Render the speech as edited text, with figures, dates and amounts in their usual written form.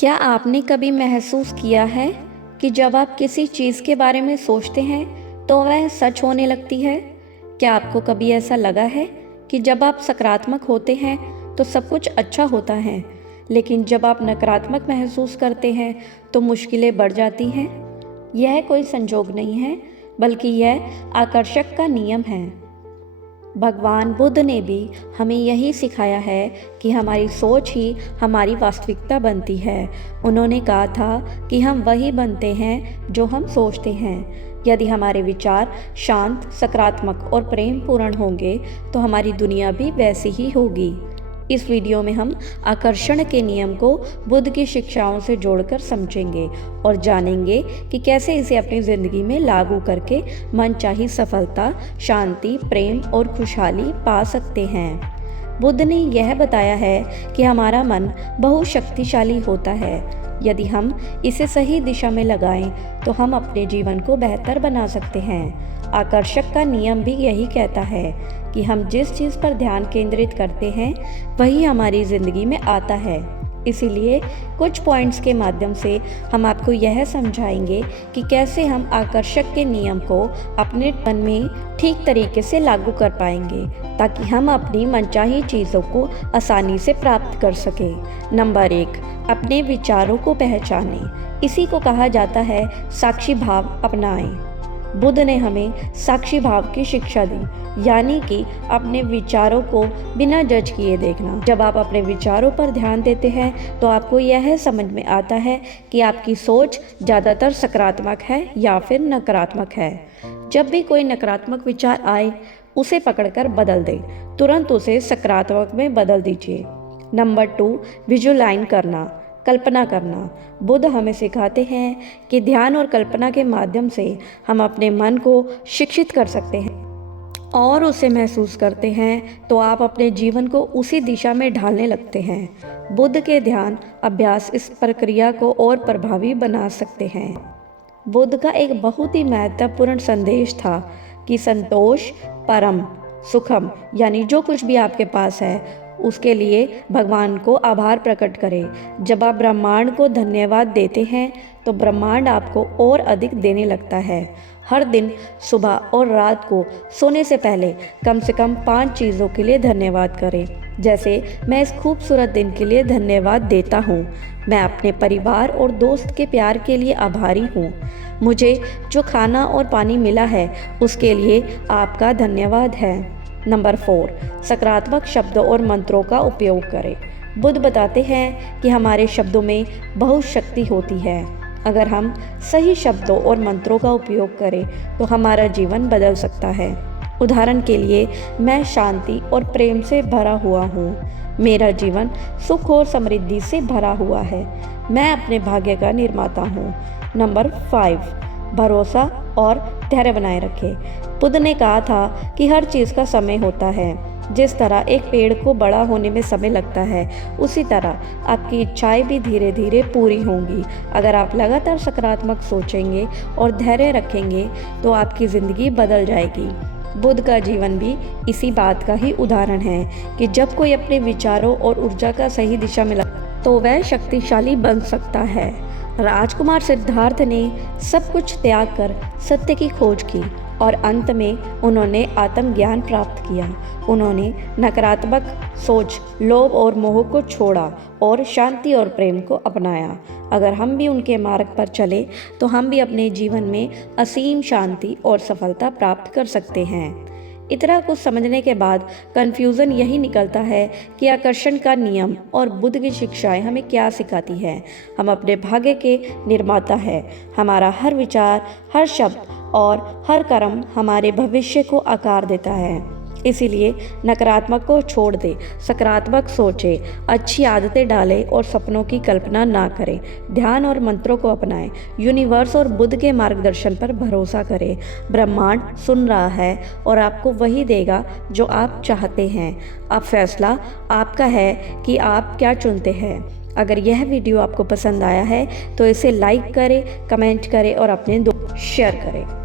क्या आपने कभी महसूस किया है कि जब आप किसी चीज़ के बारे में सोचते हैं तो वह सच होने लगती है? क्या आपको कभी ऐसा लगा है कि जब आप सकारात्मक होते हैं तो सब कुछ अच्छा होता है, लेकिन जब आप नकारात्मक महसूस करते हैं तो मुश्किलें बढ़ जाती हैं? यह कोई संजोग नहीं है, बल्कि यह आकर्षक का नियम है। भगवान बुद्ध ने भी हमें यही सिखाया है कि हमारी सोच ही हमारी वास्तविकता बनती है। उन्होंने कहा था कि हम वही बनते हैं जो हम सोचते हैं। यदि हमारे विचार शांत, सकारात्मक और प्रेम पूर्ण होंगे तो हमारी दुनिया भी वैसी ही होगी। इस वीडियो में हम आकर्षण के नियम को बुद्ध की शिक्षाओं से जोड़कर समझेंगे और जानेंगे कि कैसे इसे अपनी ज़िंदगी में लागू करके मनचाही सफलता, शांति, प्रेम और खुशहाली पा सकते हैं। बुद्ध ने यह बताया है कि हमारा मन बहुत शक्तिशाली होता है। यदि हम इसे सही दिशा में लगाएं तो हम अपने जीवन को बेहतर बना सकते हैं। आकर्षक का नियम भी यही कहता है कि हम जिस चीज़ पर ध्यान केंद्रित करते हैं वही हमारी ज़िंदगी में आता है। इसीलिए कुछ पॉइंट्स के माध्यम से हम आपको यह समझाएंगे कि कैसे हम आकर्षक के नियम को अपने मन में ठीक तरीके से लागू कर पाएंगे, ताकि हम अपनी मनचाही चीज़ों को आसानी से प्राप्त कर सकें। नंबर 1, अपने विचारों को पहचानें। इसी को कहा जाता है साक्षी भाव अपनाएं। बुद्ध ने हमें साक्षी भाव की शिक्षा दी, यानी कि अपने विचारों को बिना जज किए देखना। जब आप अपने विचारों पर ध्यान देते हैं तो आपको यह समझ में आता है कि आपकी सोच ज़्यादातर सकारात्मक है या फिर नकारात्मक है। जब भी कोई नकारात्मक विचार आए उसे पकड़कर बदल दें, तुरंत उसे सकारात्मक में बदल दीजिए। नंबर 2, विजुलाइज करना, कल्पना करना। बुद्ध हमें सिखाते हैं कि ध्यान और कल्पना के माध्यम से हम अपने मन को शिक्षित कर सकते हैं और उसे महसूस करते हैं तो आप अपने जीवन को उसी दिशा में ढालने लगते हैं। बुद्ध के ध्यान अभ्यास इस प्रक्रिया को और प्रभावी बना सकते हैं। बुद्ध का एक बहुत ही महत्वपूर्ण संदेश था कि संतोष परम सुखम, यानी जो कुछ भी आपके पास है उसके लिए भगवान को आभार प्रकट करें। जब आप ब्रह्मांड को धन्यवाद देते हैं तो ब्रह्मांड आपको और अधिक देने लगता है। हर दिन सुबह और रात को सोने से पहले कम से कम 5 चीज़ों के लिए धन्यवाद करें। जैसे, मैं इस खूबसूरत दिन के लिए धन्यवाद देता हूँ। मैं अपने परिवार और दोस्त के प्यार के लिए आभारी हूँ। मुझे जो खाना और पानी मिला है उसके लिए आपका धन्यवाद है। नंबर 4, सकारात्मक शब्दों और मंत्रों का उपयोग करें। बुद्ध बताते हैं कि हमारे शब्दों में बहुत शक्ति होती है। अगर हम सही शब्दों और मंत्रों का उपयोग करें तो हमारा जीवन बदल सकता है। उदाहरण के लिए, मैं शांति और प्रेम से भरा हुआ हूँ। मेरा जीवन सुख और समृद्धि से भरा हुआ है। मैं अपने भाग्य का निर्माता हूँ। नंबर 5, भरोसा और धैर्य बनाए रखें। बुद्ध ने कहा था कि हर चीज़ का समय होता है। जिस तरह एक पेड़ को बड़ा होने में समय लगता है, उसी तरह आपकी इच्छाएं भी धीरे धीरे पूरी होंगी। अगर आप लगातार सकारात्मक सोचेंगे और धैर्य रखेंगे तो आपकी ज़िंदगी बदल जाएगी। बुद्ध का जीवन भी इसी बात का ही उदाहरण है कि जब कोई अपने विचारों और ऊर्जा का सही दिशा में लगा तो वह शक्तिशाली बन सकता है। राजकुमार सिद्धार्थ ने सब कुछ त्याग कर सत्य की खोज की और अंत में उन्होंने आत्मज्ञान प्राप्त किया। उन्होंने नकारात्मक सोच, लोभ और मोह को छोड़ा और शांति और प्रेम को अपनाया। अगर हम भी उनके मार्ग पर चले तो हम भी अपने जीवन में असीम शांति और सफलता प्राप्त कर सकते हैं। इतना कुछ समझने के बाद कन्फ्यूज़न यही निकलता है कि आकर्षण का नियम और बुद्ध की शिक्षाएं हमें क्या सिखाती है। हम अपने भाग्य के निर्माता हैं। हमारा हर विचार, हर शब्द और हर कर्म हमारे भविष्य को आकार देता है। इसीलिए नकारात्मक को छोड़ दें, सकारात्मक सोचें, अच्छी आदतें डालें और सपनों की कल्पना ना करें। ध्यान और मंत्रों को अपनाएं। यूनिवर्स और बुद्ध के मार्गदर्शन पर भरोसा करें। ब्रह्मांड सुन रहा है और आपको वही देगा जो आप चाहते हैं। अब फैसला आपका है कि आप क्या चुनते हैं। अगर यह वीडियो आपको पसंद आया है तो इसे लाइक करें, कमेंट करें और अपने दोस्तों शेयर करें।